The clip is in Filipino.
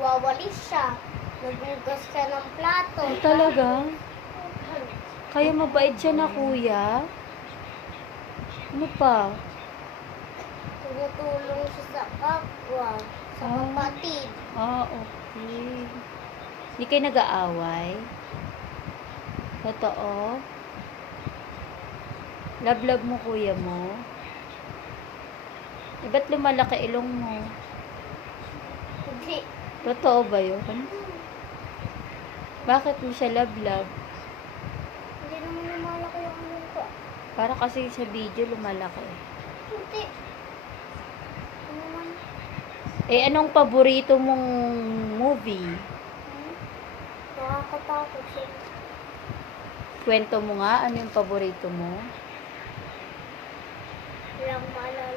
nagwawalis siya. Naghugas siya ng plato. Ay, talaga? Kaya mabait siya na kuya? Ano pa? Tumutulong siya sa kapwa, sa Ah. kapatid. Okay. Hindi kayo nag-aaway? Totoo? Love mo kuya mo? Ba't lumalaki ilong mo? Hindi. Totoo ba yun? Bakit mo siya love? Hindi naman lumalaki yung ano ko. Para kasi sa video lumalaki. Hindi. Ano naman? Eh, anong paborito mong movie? Nakakatakot siya. Kwento mo nga, ano yung paborito mo? Walang maalala